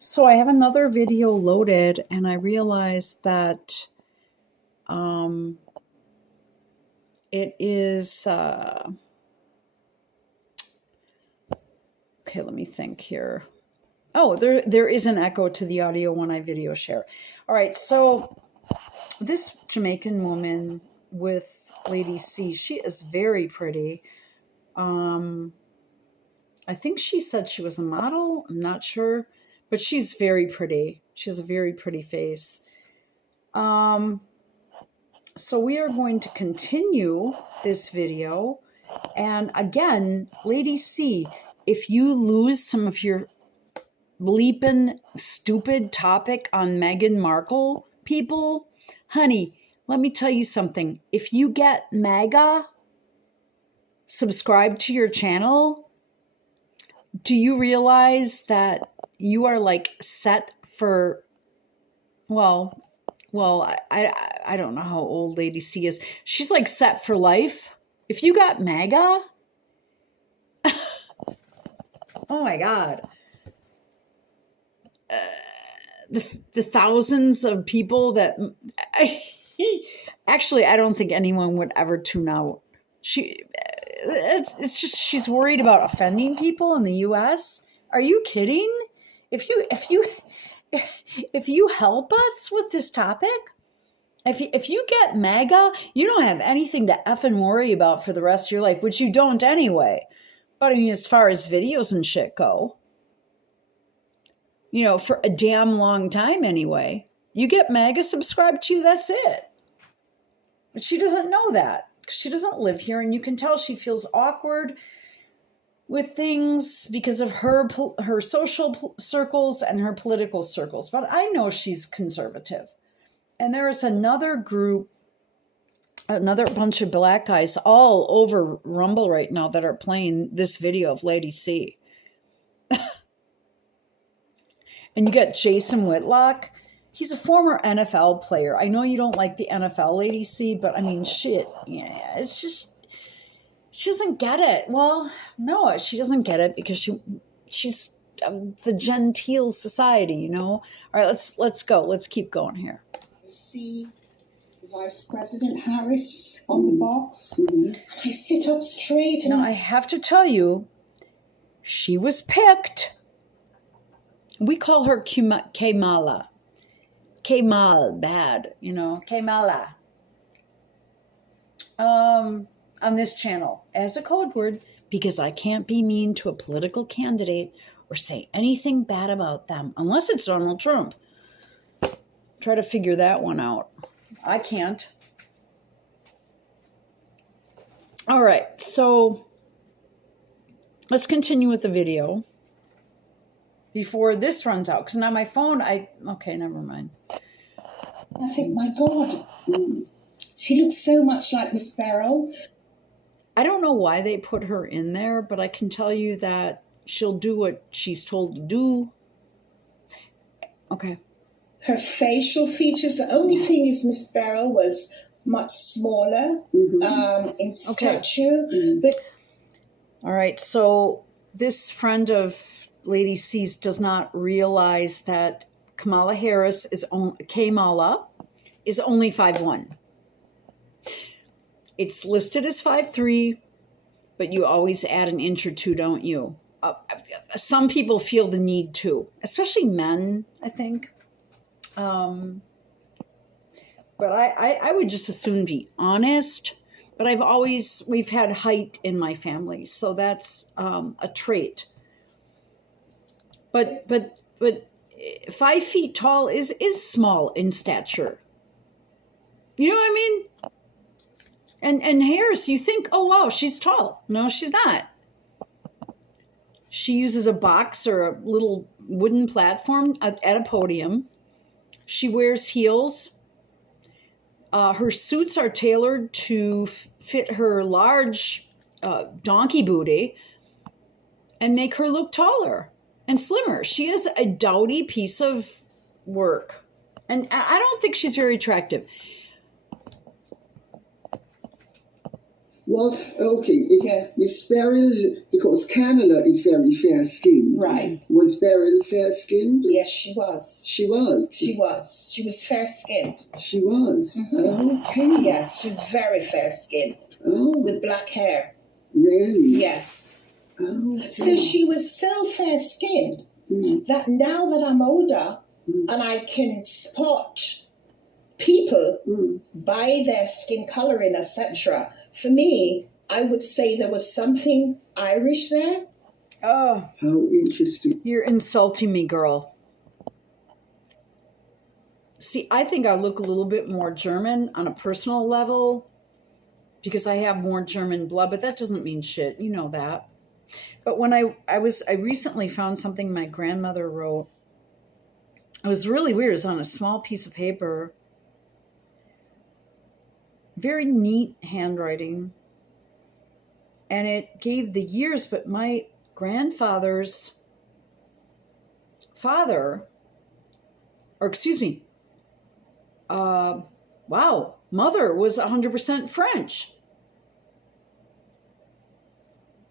So I have another video loaded and I realized that it is, okay, let me think here. Oh, there is an echo to the audio when I video share. All right, so this Jamaican woman with Lady C, she is very pretty. I think she said she was a model. I'm not sure, but she's very pretty. She has a very pretty face. So we are going to continue this video. And again, Lady C, if you lose some of your bleeping stupid topic on Meghan Markle people, honey, let me tell you something. If you get MAGA subscribed to your channel, do you realize that you are like set for, well, I don't know how old Lady C is. She's like set for life. If you got MAGA, oh my God. The thousands of people that actually, I don't think anyone would ever tune out. It's just, she's worried about offending people in the US. Are you kidding? If you help us with this topic, if you get MAGA, you don't have anything to effing worry about for the rest of your life, which you don't anyway. But I mean, as far as videos and shit go, you know, for a damn long time anyway. You get MAGA subscribed to you, that's it. But she doesn't know that because she doesn't live here, and you can tell she feels awkward with things because of her social circles and her political circles. But I know she's conservative. And there is another group, another bunch of black guys all over Rumble right now that are playing this video of Lady C. And you got Jason Whitlock. He's a former NFL player. I know you don't like the NFL, Lady C, but I mean, shit. Yeah, it's just, she doesn't get it. Well, no, she doesn't get it because she's the genteel society, you know? All right, let's go. Let's keep going here. See Vice President Harris on the box. I sit up straight and now I have to tell you, she was picked. We call her Kamala. Kamal, bad, you know, Kamala. On this channel as a code word because I can't be mean to a political candidate or say anything bad about them unless it's Donald Trump. Try to figure that one out. I can't. All right, so let's continue with the video before this runs out, because now my phone, okay, never mind. I think, my God, she looks so much like Miss Beryl. I don't know why they put her in there, but I can tell you that she'll do what she's told to do. Okay. Her facial features, the only thing is Miss Beryl was much smaller in stature. Okay. But all right, so this friend of Lady C's does not realize that Kamala Harris is only 5'1". It's listed as 5'3", but you always add an inch or two, don't you? Some people feel the need to, especially men, I think. But I would just as soon be honest. But we've had height in my family, so that's a trait. But 5 feet tall is small in stature. You know what I mean? And Harris, you think, oh wow, she's tall. No, she's not. She uses a box or a little wooden platform at a podium. She wears heels. Her suits are tailored to fit her large donkey booty and make her look taller and slimmer. She is a dowdy piece of work. And I don't think she's very attractive. Well, okay, Miss Beryl, because Kamala is very fair skinned, Right. Was Beryl fair-skinned? Yes, she was. She was? She was. She was fair-skinned. She was? Okay. Yes, she was very fair-skinned. Oh. With black hair. Really? Yes. Okay. So she was so fair-skinned that now that I'm older and I can spot people by their skin coloring, etc., for me, I would say there was something Irish there. Oh, how interesting. You're insulting me, girl. See, I think I look a little bit more German on a personal level because I have more German blood, but that doesn't mean shit. You know that. But when I recently found something my grandmother wrote. It was really weird. It was on a small piece of paper. Very neat handwriting. And it gave the years, but my grandfather's father, or excuse me, mother was 100% French.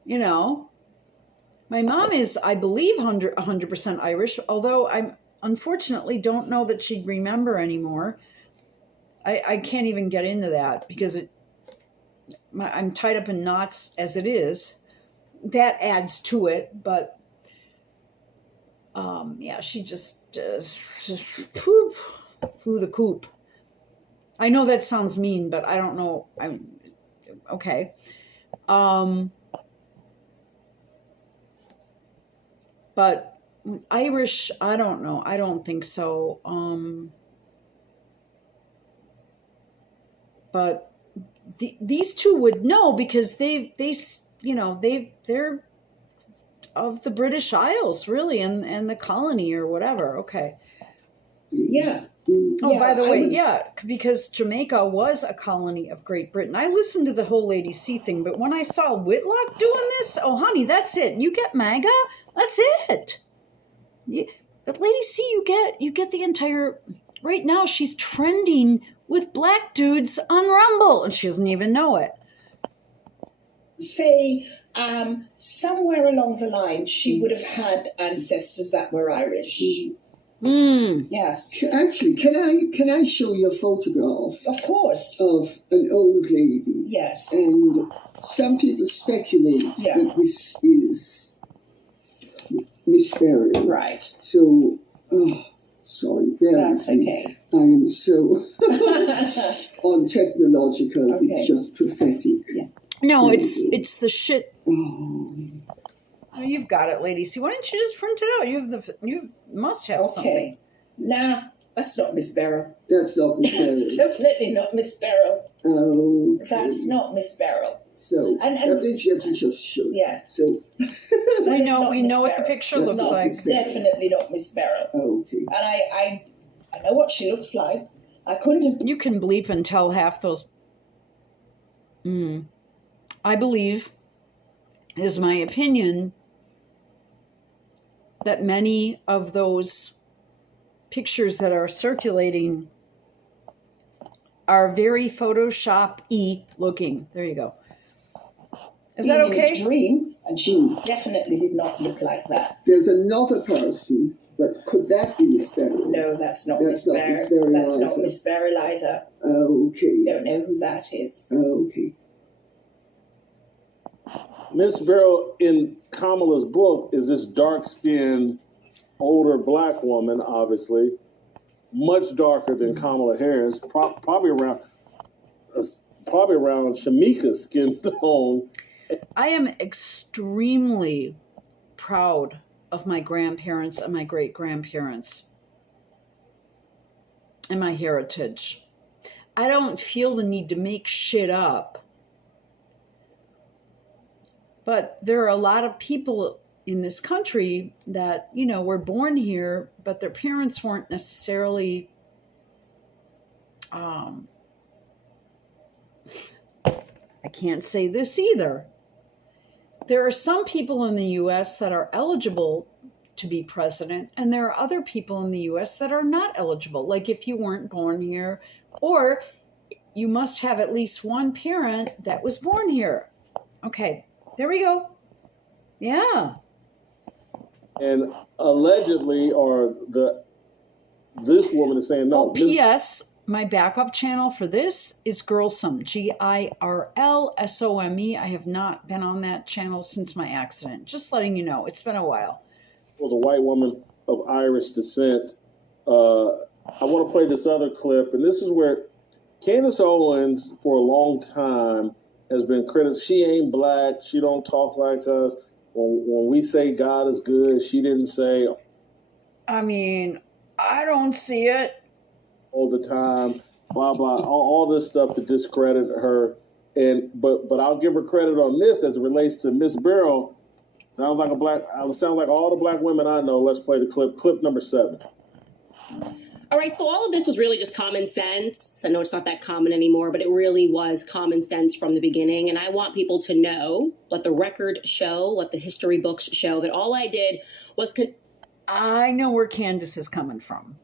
You know, my mom is, I believe, 100% Irish, although I unfortunately don't know that she'd remember anymore. I can't even get into that because I'm tied up in knots as it is. That adds to it, but she just flew the coop. I know that sounds mean, but I don't know. Okay. But Irish, I don't know. I don't think so. But these two would know because they're of the British Isles, really, and the colony or whatever. Okay. Yeah. Oh, yeah, by the way, because Jamaica was a colony of Great Britain. I listened to the whole Lady C thing, but when I saw Whitlock doing this, oh, honey, that's it. You get MAGA, that's it. Yeah, but Lady C, you get the entire. Right now, she's trending with black dudes on Rumble, and she doesn't even know it. Say, somewhere along the line, she would have had ancestors that were Irish. Yes. Actually, can I show you a photograph? Of course. Of an old lady. Yes. And some people speculate that this is Miss Beryl. Right. So, sorry. That's okay. I am so untechnological. Okay. It's just pathetic. Yeah. No, it's the shit. Oh, you've got it, Lady C. Why don't you just print it out? You must have something. Okay. Nah, that's not Miss Beryl. That's not Miss Beryl. That's definitely not Miss Beryl. Okay. That's not Miss Beryl. So I think you have to just show. Yeah. So we know what the picture looks like. It's definitely not Miss Beryl. Okay. And I know what she looks like. I couldn't have. You can bleep and tell half those. I believe, is my opinion, that many of those pictures that are circulating are very Photoshop-y looking. There you go. Is that okay? A dream, and she definitely did not look like that. There's another person, but could that be Miss Beryl? No, that's not Miss Beryl. That's not Miss Beryl either. Okay. Don't know who that is. Okay. Miss Beryl in Kamala's book is this dark-skinned, older black woman, obviously, much darker than Kamala Harris, probably around Shamika's skin tone. I am extremely proud of my grandparents and my great-grandparents and my heritage. I don't feel the need to make shit up. But there are a lot of people in this country that, were born here, but their parents weren't necessarily, I can't say this either. There are some people in the U.S. that are eligible to be president, and there are other people in the U.S. that are not eligible. Like if you weren't born here, or you must have at least one parent that was born here. Okay. There we go. Yeah. And allegedly, or this woman is saying no. Oh, P.S. My backup channel for this is Girlsome, GIRLSOME. I have not been on that channel since my accident. Just letting you know, it's been a while. Was a white woman of Irish descent. I want to play this other clip, and this is where Candace Owens, for a long time, has been criticized. She ain't black. She don't talk like us. When we say God is good, she didn't say. I mean, I don't see it. All the time, blah blah, all this stuff to discredit her, but I'll give her credit on this as it relates to Miss Barrow. Sounds like all the black women I know. Let's play the clip number 7. All right, so all of this was really just common sense. I know it's not that common anymore, but it really was common sense from the beginning. And I want people to know, let the record show, let the history books show that all I did was. I know where Candace is coming from.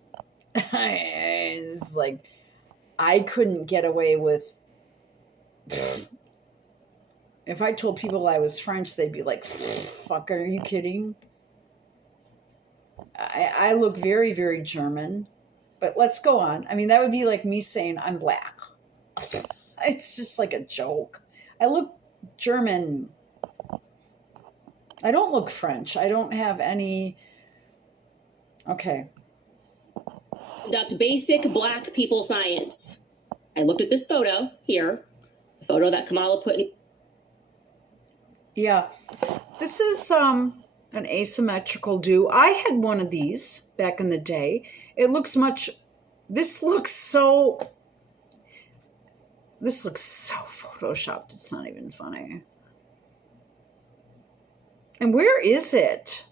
It's like, I couldn't get away with. If I told people I was French, they'd be like, fuck, are you kidding? I look very, very German. But let's go on. I mean, that would be like me saying I'm black. It's just like a joke. I look German. I don't look French. I don't have any. Okay. Conduct basic black people science. I looked at this photo here, the photo that Kamala put in. Yeah. This is an asymmetrical do. I had one of these back in the day. It looks much, this looks so photoshopped. It's not even funny. And where is it?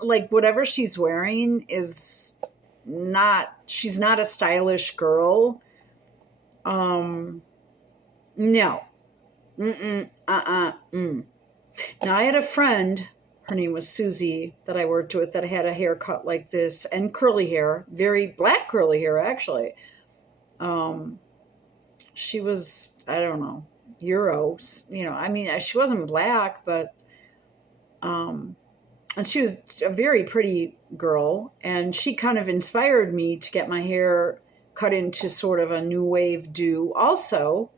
Like whatever she's wearing is not, she's not a stylish girl. No. Now I had a friend, her name was Susie, that I worked with, that had a haircut like this and curly hair, very black curly hair actually. She was, I don't know, Euro, I mean, she wasn't black, but and she was a very pretty girl, and she kind of inspired me to get my hair cut into sort of a new wave do also.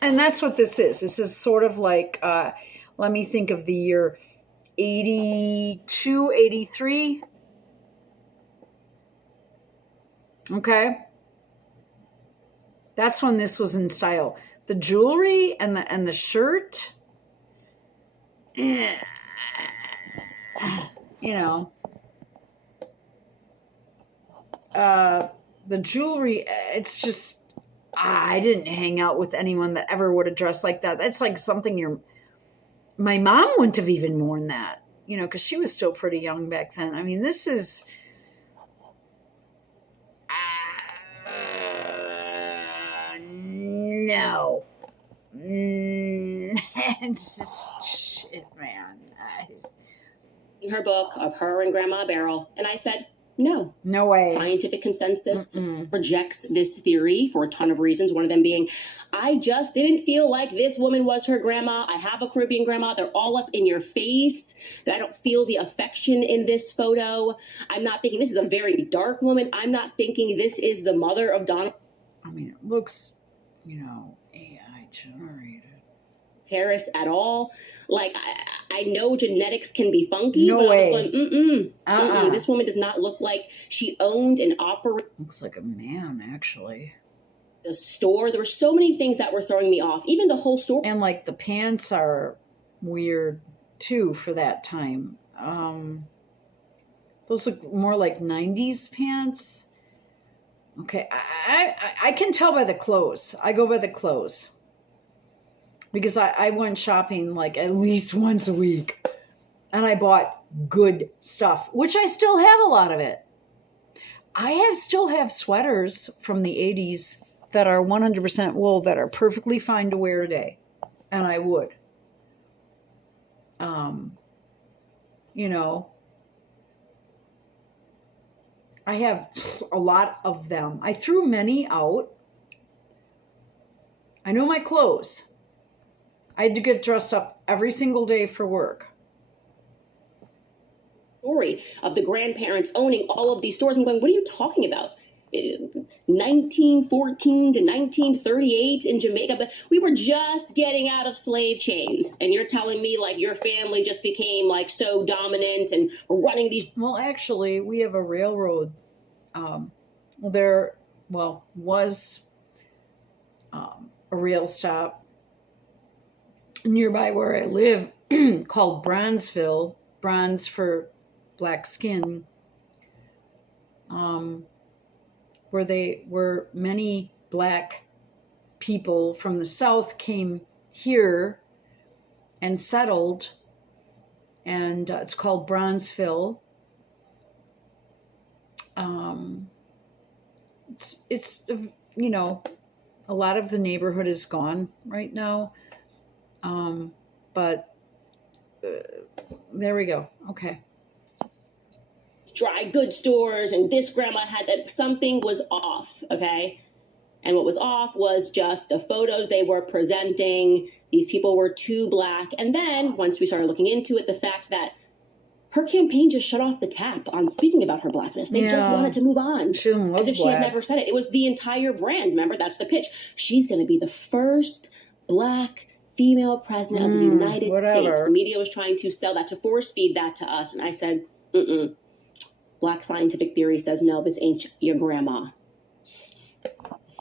And that's what this is. This is sort of like, let me think of the year 82, 83. Okay. That's when this was in style. The jewelry and the shirt, the jewelry, it's just, I didn't hang out with anyone that ever would have dressed like that. That's like something my mom wouldn't have even worn that, because she was still pretty young back then. I mean, this is, no. It's just shit, man. In her book of her and Grandma Beryl, and I said, no. No way. Scientific consensus rejects this theory for a ton of reasons. One of them being, I just didn't feel like this woman was her grandma. I have a Caribbean grandma. They're all up in your face. That I don't feel the affection in this photo. I'm not thinking this is a very dark woman. I'm not thinking this is the mother of Donald. I mean, it looks, AI generated. Harris at all. Like, I know genetics can be funky, no but way. I was going, this woman does not look like she owned and operated. Looks like a man, actually. The store. There were so many things that were throwing me off. Even the whole store. And like the pants are weird too for that time. Those look more like 90s pants. Okay, I can tell by the clothes. I go by the clothes. Because I went shopping like at least once a week. And I bought good stuff, which I still have a lot of it. I still have sweaters from the 80s that are 100% wool that are perfectly fine to wear today. And I would. I have a lot of them. I threw many out. I know my clothes. I had to get dressed up every single day for work. Story of the grandparents owning all of these stores. I'm going, what are you talking about? 1914 to 1938 in Jamaica, but we were just getting out of slave chains, and you're telling me like your family just became like so dominant and running these. Well, actually, we have a railroad. There was a rail stop nearby where I live called Bronzeville, bronze for black skin, where many black people from the South came here and settled, and it's called Bronzeville. It's you know, a lot of the neighborhood is gone right now, but there we go. Okay. Dry goods stores, and this grandma had that. Something was off, okay? And what was off was just the photos they were presenting. These people were too black. And then once we started looking into it, the fact that her campaign just shut off the tap on speaking about her blackness. They just wanted to move on. She didn't look as if she had never said it. It was the entire brand. Remember, that's the pitch. She's going to be the first black female president of the United States. The media was trying to sell that, to force feed that to us. And I said, Black scientific theory says, no, this ain't your grandma.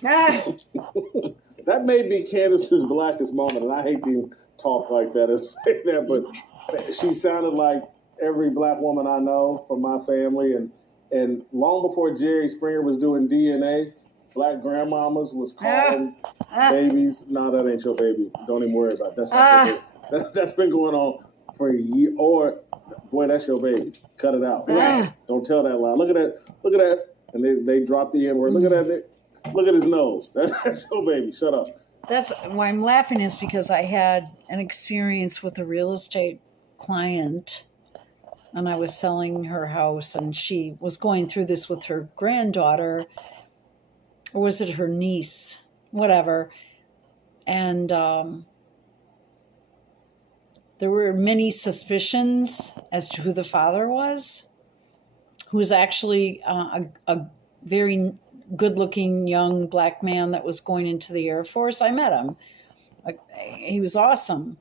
That may be Candace's blackest moment, and I hate to even talk like that and say that, but she sounded like every black woman I know from my family, and long before Jerry Springer was doing DNA, black grandmamas was calling babies. No, that ain't your baby. Don't even worry about it. That's not your baby. That's been going on for a year. Or, boy, that's your baby. Cut it out. Don't tell that lie. Look at that. Look at that. And they dropped the N-word. Look at that. Look at his nose. That's your baby. Shut up. That's why I'm laughing, is because I had an experience with a real estate client, and I was selling her house, and she was going through this with her granddaughter, or was it her niece? Whatever. And there were many suspicions as to who the father was, who was actually a very good-looking young black man that was going into the Air Force. I met him. He was awesome.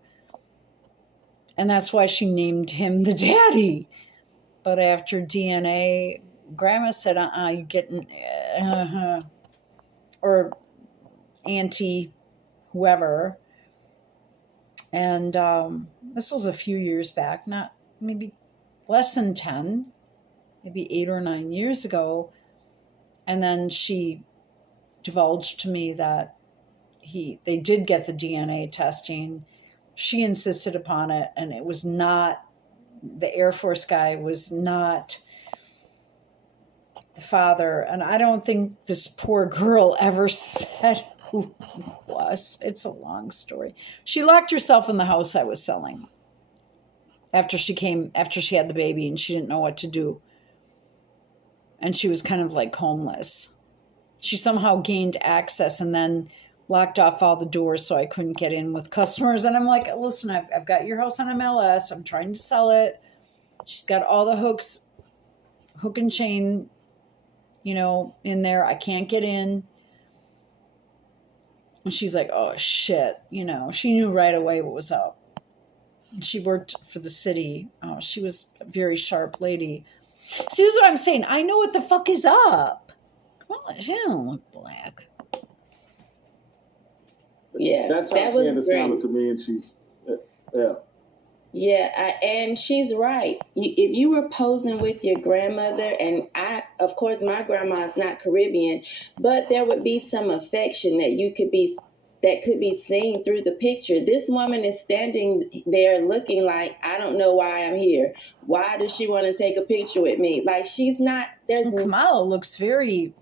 And that's why she named him the daddy. But after DNA, Grandma said, you getting, or auntie, whoever. And this was a few years back, not maybe less than 10, maybe 8 or 9 years ago. And then she divulged to me that they did get the DNA testing. She insisted upon it, and it was not, the Air Force guy was not the father. And I don't think this poor girl ever said who he was. It's a long story. She locked herself in the house I was selling after she had the baby, and she didn't know what to do. And she was kind of like homeless. She somehow gained access and then locked off all the doors so I couldn't get in with customers. And I'm like, listen, I've got your house on MLS. I'm trying to sell it. She's got all the hook and chain, in there. I can't get in. And she's like, oh, shit. She knew right away what was up. And she worked for the city. She was a very sharp lady. See, this is what I'm saying. I know what the fuck is up. Come on, she don't look black. Yeah, that's how Candace sounded to me, and she's, yeah. Yeah, and she's right. If you were posing with your grandmother, and of course, my grandma is not Caribbean, but there would be some affection that could be seen through the picture. This woman is standing there looking like, I don't know why I'm here. Why does she want to take a picture with me? Like, she's not. Kamala looks very,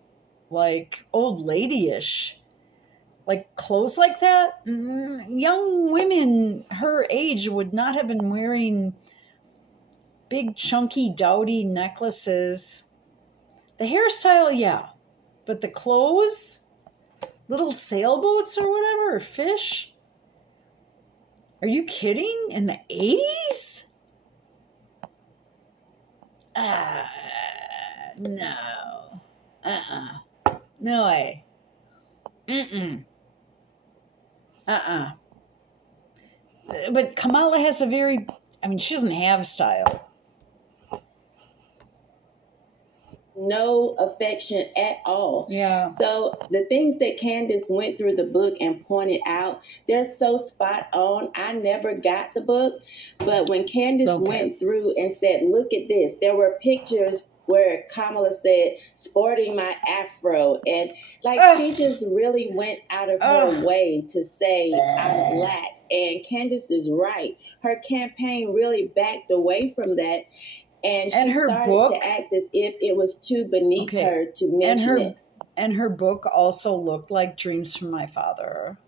like, old lady-ish. Like, clothes like that? Young women her age would not have been wearing big, chunky, dowdy necklaces. The hairstyle, yeah. But the clothes, little sailboats or whatever, or fish. Are you kidding? In the 80s? No. No way. But Kamala has she doesn't have style. No affection at all. Yeah. So the things that Candace went through the book and pointed out, they're so spot on. I never got the book, but when Candace went through and said, look at this, there were pictures where Kamala said, sporting my afro. And she just really went out of her way to say, I'm Black. And Candace is right. Her campaign really backed away from that. And she started to act as if it was too beneath her to mention it. And her book also looked like Dreams from My Father.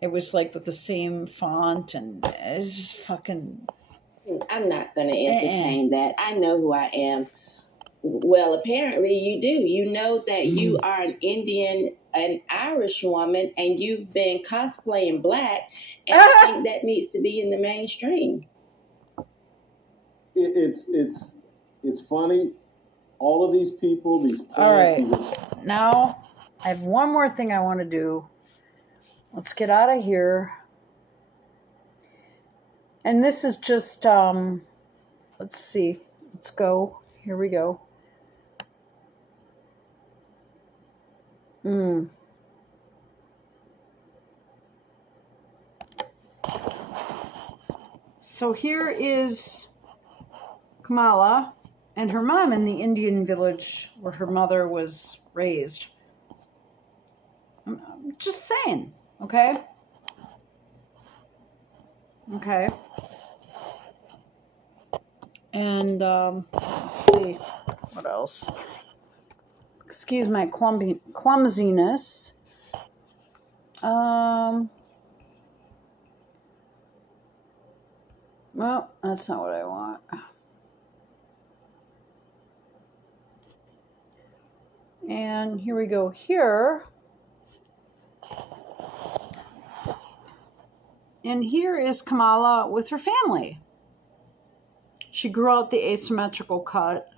It was like with the same font, and it's just fucking... I'm not going to entertain that. I know who I am. Well, apparently you do. You know that you are an Indian, an Irish woman, and you've been cosplaying Black, and I think that needs to be in the mainstream. It's funny. All of these people, these plans. All right. Now, I have one more thing I want to do. Let's get out of here. And this is just, let's see. Let's go. Here we go. So here is Kamala and her mom in the Indian village where her mother was raised. I'm just saying, okay? Okay. And let's see, what else? Excuse my clumsiness. Well, that's not what I want. And here we go here. And here is Kamala with her family. She grew out the asymmetrical cut.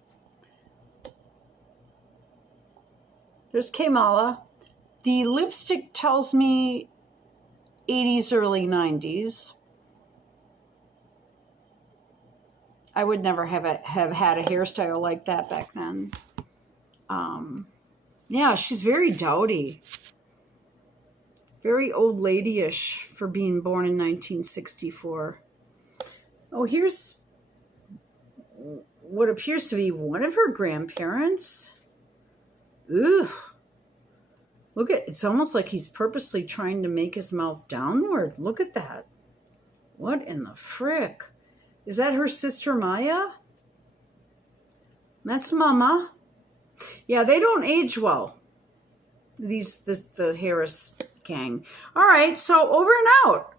There's Kamala. The lipstick tells me 80s, early 90s. I would never have had a hairstyle like that back then. Yeah, she's very dowdy. Very old lady-ish for being born in 1964. Oh, here's what appears to be one of her grandparents. Ooh. Look at, it's almost like he's purposely trying to make his mouth downward. Look at that. What in the frick? Is that her sister Maya? That's Mama. Yeah, they don't age well. The Harris gang. All right, so over and out.